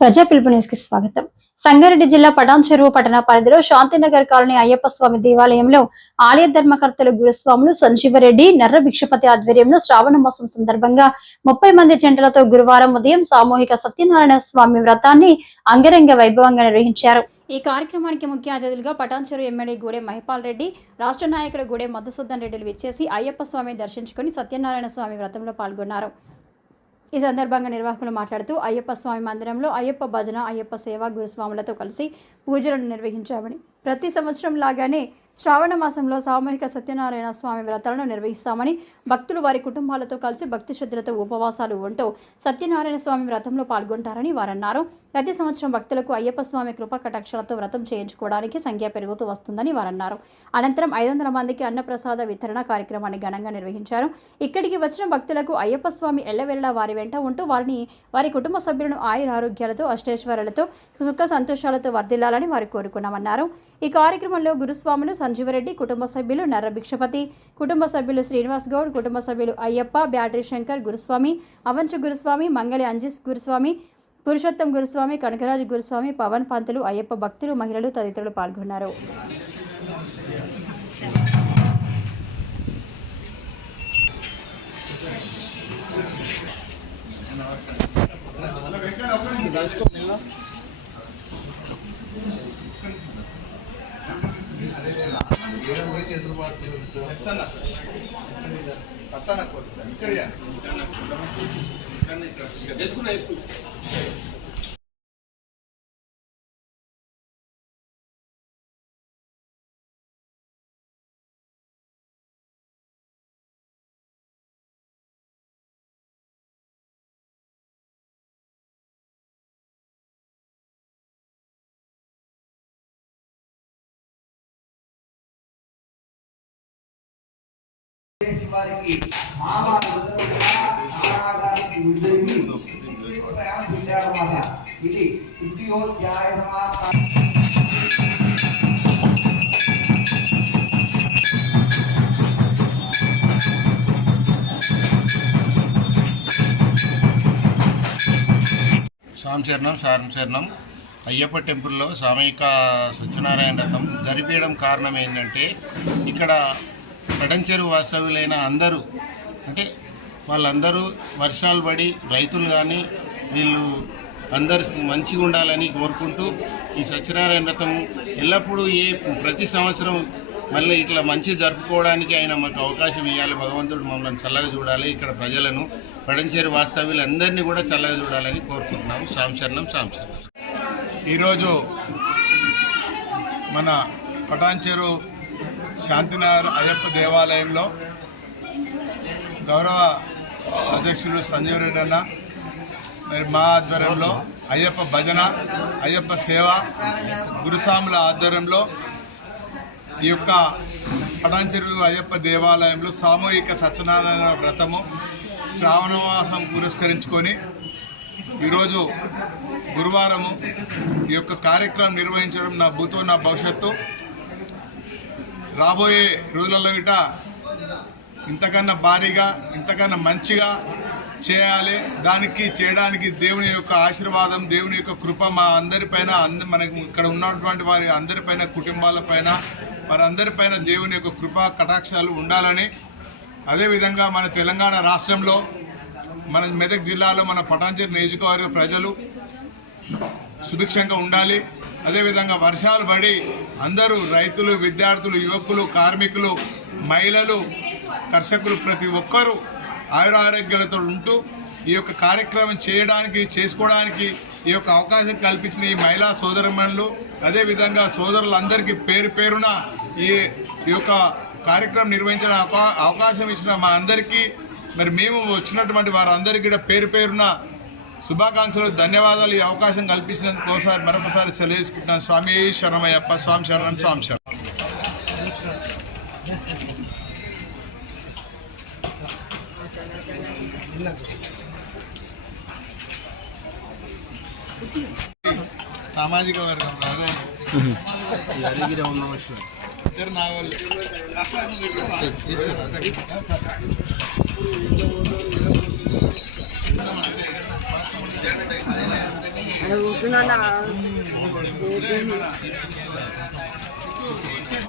ప్రజా పిలుపు న్యూస్ కి స్వాగతం. సంగారెడ్డి జిల్లా పటాన్ చెరువు పట్టణ పరిధిలో శాంతినగర్ కాలనీ అయ్యప్ప స్వామి దేవాలయంలో ఆలయ ధర్మకర్తలు గురుస్వాములు సంజీవరెడ్డి నర్ర భిక్షపతి ఆధ్వర్యంలో శ్రావణ మాసం సందర్భంగా 30 మంది జంటలతో గురువారం ఉదయం సామూహిక సత్యనారాయణ స్వామి వ్రతాన్ని అంగరంగ వైభవంగా నిర్వహించారు. ఈ కార్యక్రమానికి ముఖ్య అతిథులుగా పటాన్ చెరువు ఎమ్మెల్యే గూడెం మహిపాల్ రెడ్డి, రాష్ట్ర నాయకులు గూడెం మధుసూదన్ రెడ్డిలు విచ్చేసి అయ్యప్ప స్వామి దర్శించుకుని సత్యనారాయణ స్వామి వ్రతంలో పాల్గొన్నారు. ఈ సందర్భంగా నిర్వాహకులు మాట్లాడుతూ అయ్యప్ప స్వామి మందిరంలో అయ్యప్ప భజన, అయ్యప్ప సేవ గురుస్వాములతో కలిసి పూజలను నిర్వహించామని, ప్రతి సంవత్సరం లాగానే శ్రావణ మాసంలో సామూహిక సత్యనారాయణ స్వామి వ్రతాలను నిర్వహిస్తామని, భక్తులు వారి కుటుంబాలతో కలిసి భక్తి శ్రద్ధలతో ఉపవాసాలు ఉంటూ సత్యనారాయణ స్వామి వ్రతంలో పాల్గొంటారని వారన్నారు. ప్రతి సంవత్సరం భక్తులకు అయ్యప్ప స్వామి కృపా కటాక్షాలతో వ్రతం చేయించుకోవడానికి సంఖ్య పెరుగుతూ వస్తుందని వారన్నారు. అనంతరం 500 మందికి అన్నప్రసాద వితరణ కార్యక్రమాన్ని ఘనంగా నిర్వహించారు. ఇక్కడికి వచ్చిన భక్తులకు అయ్యప్ప స్వామి ఎల్లవేళలా వారి వెంట ఉంటూ వారి కుటుంబ సభ్యులను ఆయురారోగ్యాలతో అష్టైశ్వర్యాలతో సుఖ సంతోషాలతో వర్ధిల్లాలని వారు కోరుకున్నామన్నారు. ఈ కార్యక్రమంలో గురుస్వాములు సంజీవరెడ్డి, కుటుంబ సభ్యులు నర్ర భిక్షపతి, కుటుంబ సభ్యులు శ్రీనివాస్ గౌడ్, కుటుంబ సభ్యులు అయ్యప్ప, బ్యాటరీ శంకర్ గురుస్వామి, అవంచు గురుస్వామి, మంగళి అంజిస్ గురుస్వామి, పురుషోత్తం గురుస్వామి, కనకరాజు గురుస్వామి, పవన్ పంతులు, అయ్యప్ప భక్తులు, మహిళలు తదితరులు పాల్గొన్నారు. శరణం అయ్యప్ప టెంపుల్లో సామూహిక సత్యనారాయణ వ్రతం జరిపేయడం కారణం ఏంటంటే, ఇక్కడ పటంచెరు వాస్తవ్యులైన అందరూ అంటే వాళ్ళందరూ వర్షాలు పడి రైతులు కానీ వీళ్ళు అందరు మంచిగా ఉండాలని కోరుకుంటూ ఈ సత్యనారాయణ వ్రతం ఎల్లప్పుడూ ప్రతి సంవత్సరం మళ్ళీ ఇట్లా మంచి జరుపుకోవడానికి ఆయన మాకు అవకాశం ఇవ్వాలి. భగవంతుడు మమ్మల్ని చల్లగా చూడాలి, ఇక్కడ ప్రజలను పటంచెరు వాస్తవ్యులందరినీ కూడా చల్లగా చూడాలని కోరుకుంటున్నాము. సాంశరణం. ఈరోజు మన పటాన్చెరు శాంతినగర్ అయ్యప్ప దేవాలయంలో గౌరవ అధ్యక్షుడు సంజీవ్ రెడ్డి అన్న మా ఆధ్వర్యంలో అయ్యప్ప భజన, అయ్యప్ప సేవ, గురుస్వాముల ఆధ్వర్యంలో ఈ యొక్క పటాన్చెరు అయ్యప్ప దేవాలయంలో సామూహిక సత్యనారాయణ వ్రతము శ్రావణ మాసం పురస్కరించుకొని ఈరోజు గురువారము ఈ యొక్క కార్యక్రమం నిర్వహించడం నా భూతో నా భవిష్యత్తు. రాబోయే రోజులలో గిట ఇంతకన్నా భారీగా, ఇంతకన్నా మంచిగా చేయాలి. చేయడానికి దేవుని యొక్క ఆశీర్వాదం, దేవుని యొక్క కృప మా అందరిపైన, మనకు ఇక్కడ ఉన్నటువంటి వారి అందరిపైన, కుటుంబాలపైన, వారందరిపైన దేవుని యొక్క కృప కటాక్షాలు ఉండాలని, అదేవిధంగా మన తెలంగాణ రాష్ట్రంలో, మన మెదక్ జిల్లాలో, మన పటాన్చెరు నియోజకవర్గ ప్రజలు సుభిక్షంగా ఉండాలి. అదేవిధంగా వర్షాలు పడి అందరూ రైతులు, విద్యార్థులు, యువకులు, కార్మికులు, మహిళలు, కర్షకులు ప్రతి ఒక్కరూ ఆయురారోగ్యాలతో ఉంటూ ఈ యొక్క కార్యక్రమం చేసుకోవడానికి ఈ యొక్క అవకాశం కల్పించిన ఈ మహిళా సోదరమణులు, అదేవిధంగా సోదరులందరికీ పేరున ఈ యొక్క కార్యక్రమం నిర్వహించిన అవకాశం ఇచ్చిన మా అందరికీ, మరి మేము వచ్చినటువంటి వారందరికీ కూడా పేరున శుభాకాంక్షలు, ధన్యవాదాలు. ఈ అవకాశం కల్పించినందుకు మరొకసారి సెలవుకుంటున్నాను. స్వామి శరణమయ్యప్ప. స్వామి శరణం. స్వామి శరణం. సామాజిక వర్గంలో ఇద్దరు నా వాళ్ళు కూర్చున్నా